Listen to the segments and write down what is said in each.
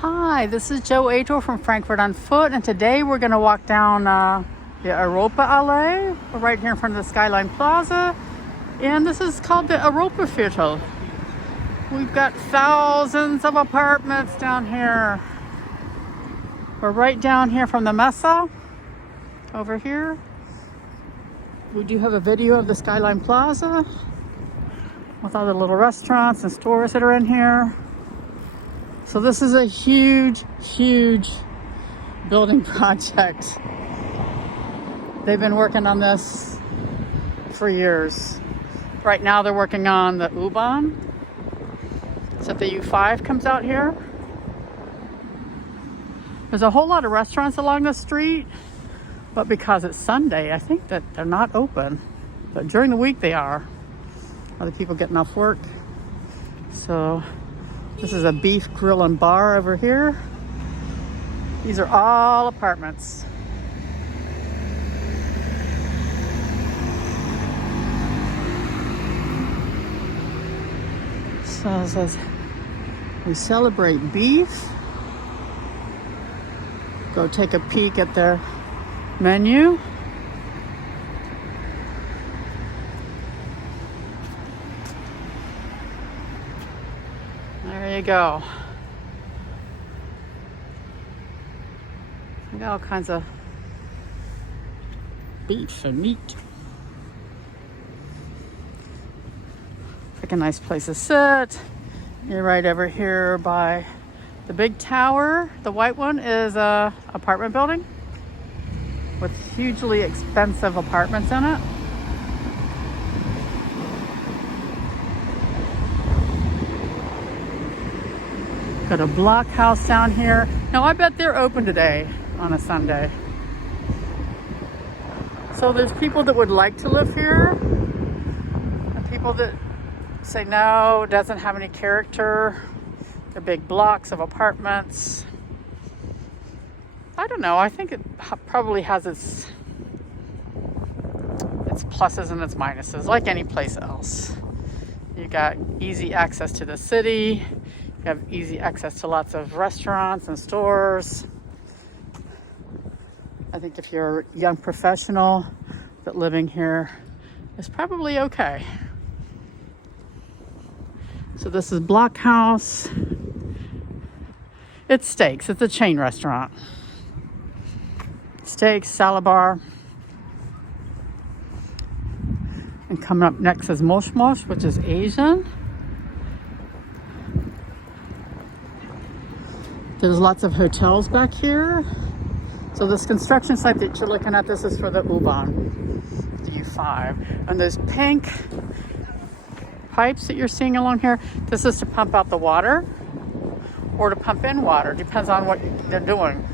Hi, this is Joe Ator from Frankfurt on Foot, and today we're going to walk down the Europa Allee. We're right here in front of the Skyline Plaza, and this is called the Europa Viertel. We've got thousands of apartments down here. We're right down here from the Messe, over here. We do have a video of the Skyline Plaza with all the little restaurants and stores that are in here. So this is a huge, huge building project. They've been working on this for years. Right now they're working on the U-Bahn. So the U5 comes out here. There's a whole lot of restaurants along the street, but because it's Sunday, I think that they're not open. But during the week they are. Other people getting off work. So this is a beef grill and bar over here. These are all apartments. So it says, we celebrate beef. Go take a peek at their menu. There you go. We got all kinds of beef and meat. Pick a nice place to sit. You're right over here by the big tower. The white one is a apartment building with hugely expensive apartments in it. Got a block house down here. Now I bet they're open today on a Sunday. So there's people that would like to live here and people that say no, it doesn't have any character. They're big blocks of apartments. I don't know. I think it probably has its pluses and its minuses, like any place else. You got easy access to the city. You have easy access to lots of restaurants and stores. I think if you're a young professional, that living here is probably okay. So this is Block House. It's steaks. It's a chain restaurant. Steaks, salad bar. And coming up next is Mosh Mosh, which is Asian. There's lots of hotels back here. So this construction site that you're looking at, this is for the U-Bahn, the U5. And those pink pipes that you're seeing along here, this is to pump out the water or to pump in water. Depends on what they're doing.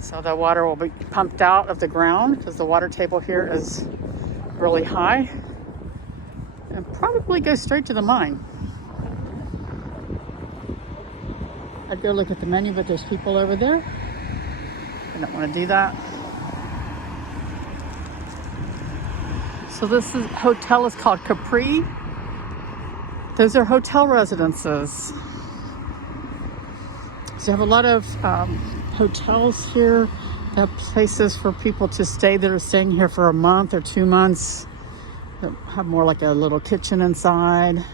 So the water will be pumped out of the ground because the water table here is really high and probably goes straight to the mine. I'd go look at the menu, but there's people over there. I don't want to do that. So this hotel is called Capri. Those are hotel residences. So you have a lot of hotels here. They have places for people to stay that are staying here for a month or 2 months. That have more like a little kitchen inside.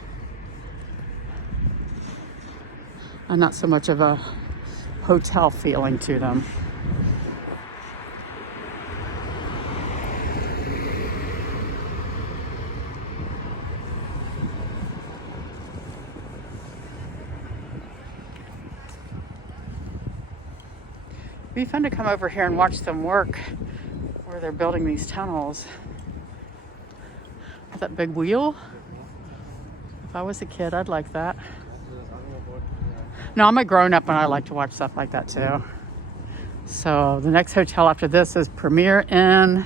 And not so much of a hotel feeling to them. It'd be fun to come over here and watch them work where they're building these tunnels. That big wheel. If I was a kid, I'd like that. No, I'm a grown-up and I like to watch stuff like that too. So the next hotel after this is Premier Inn.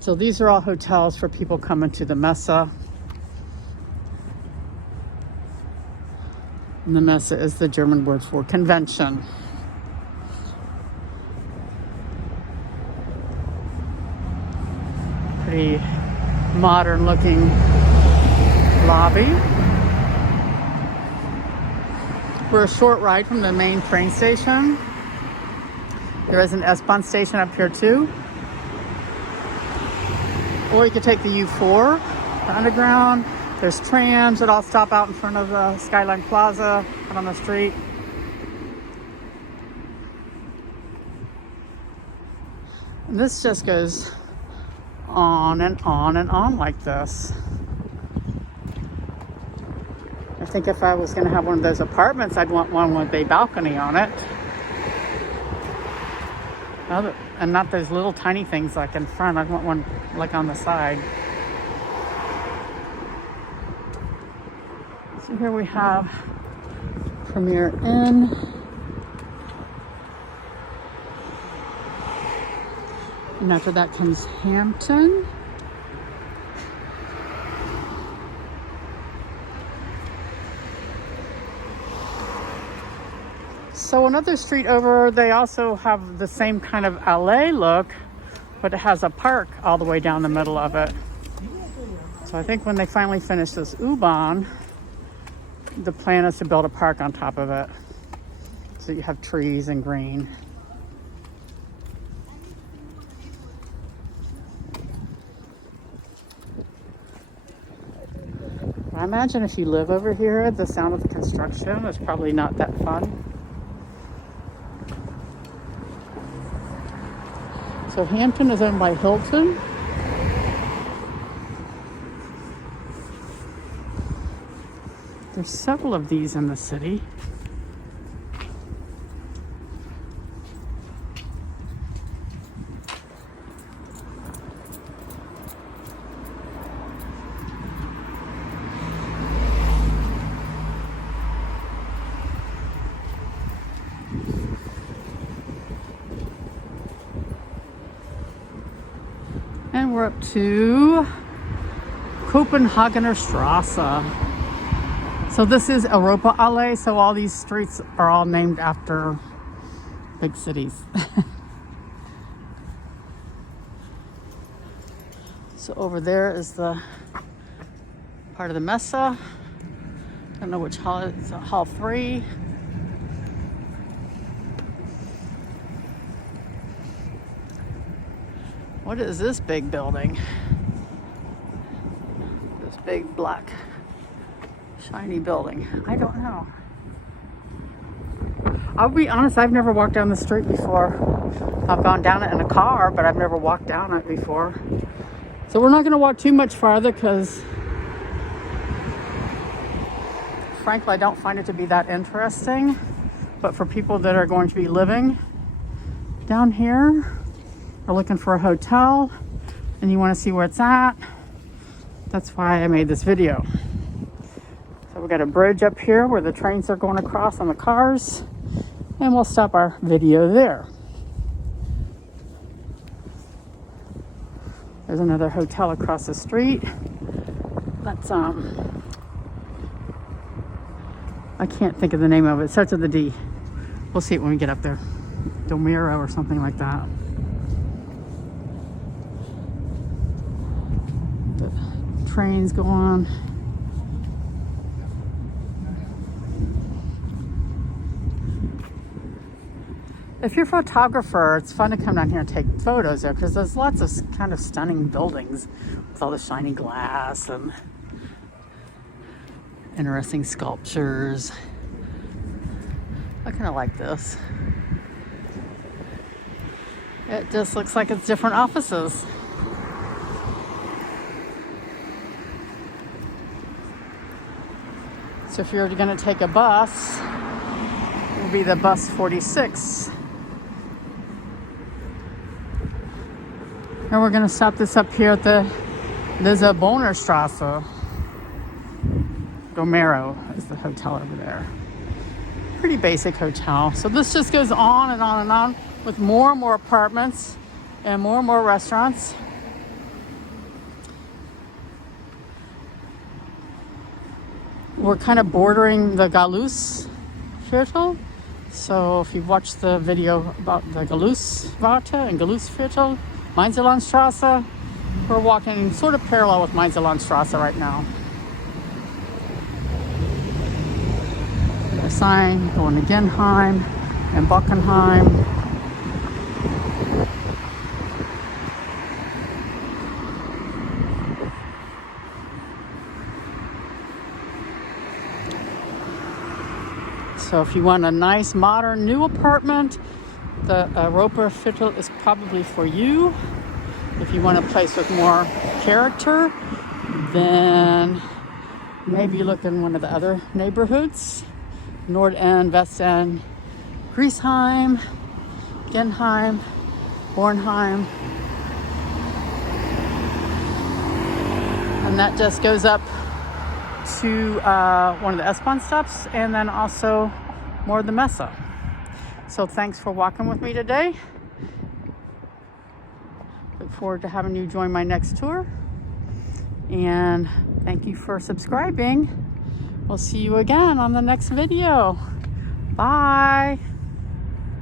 So these are all hotels for people coming to the Messe. And the Messe is the German word for convention. Pretty modern looking lobby. We're a short ride from the main train station. There is an S-Bahn station up here too. Or you could take the U4, the underground. There's trams that all stop out in front of the Skyline Plaza out on the street. And this just goes on and on and on like this. I think if I was going to have one of those apartments, I'd want one with a balcony on it. And not those little tiny things like in front. I'd want one like on the side. So here we have Premier Inn. And after that comes Hampton. So another street over, they also have the same kind of alley look, but it has a park all the way down the middle of it. So I think when they finally finish this U-Bahn, the plan is to build a park on top of it. So you have trees and green. I imagine if you live over here, the sound of the construction is probably not that fun. So Hampton is owned by Hilton. There's several of these in the city. And we're up to Copenhagener Strasse. So this is Europa Allee, so all these streets are all named after big cities. So over there is the part of the Messe. I don't know which hall, it's hall 3. What is this big building? This big black shiny building. I don't know. I'll be honest, I've never walked down the street before. I've gone down it in a car, but I've never walked down it before. So we're not going to walk too much farther because frankly, I don't find it to be that interesting. But for people that are going to be living down here, are looking for a hotel, and you want to see where it's at, that's why I made this video. So we got a bridge up here where the trains are going across on the cars, and we'll stop our video there. There's another hotel across the street. That's I can't think of the name of it. It starts with a D. We'll see it when we get up there. Domiro or something like that. The trains go on. If you're a photographer, it's fun to come down here and take photos there because there's lots of kind of stunning buildings with all the shiny glass and interesting sculptures. I kind of like this. It just looks like it's different offices. So if you're going to take a bus, it will be the bus 46. And we're going to stop this up here at the Lisboner Strasse. Domero is the hotel over there. Pretty basic hotel. So this just goes on and on and on with more and more apartments and more restaurants. We're kind of bordering the Galus Viertel. So if you've watched the video about the Galus Warte and Galus Viertel, Mainzerlandstrasse, we're walking sort of parallel with Mainzerlandstrasse right now. There's sign going to Genheim and Bockenheim. So if you want a nice, modern, new apartment, the Europa Viertel is probably for you. If you want a place with more character, then maybe look in one of the other neighborhoods. Nord End, West End, Griesheim, Genheim, Bornheim. And that just goes up to one of the S-Bahn stops, and then also more of the Messe. So thanks for walking with me today. Look forward to having you join my next tour. And thank you for subscribing. We'll see you again on the next video. Bye.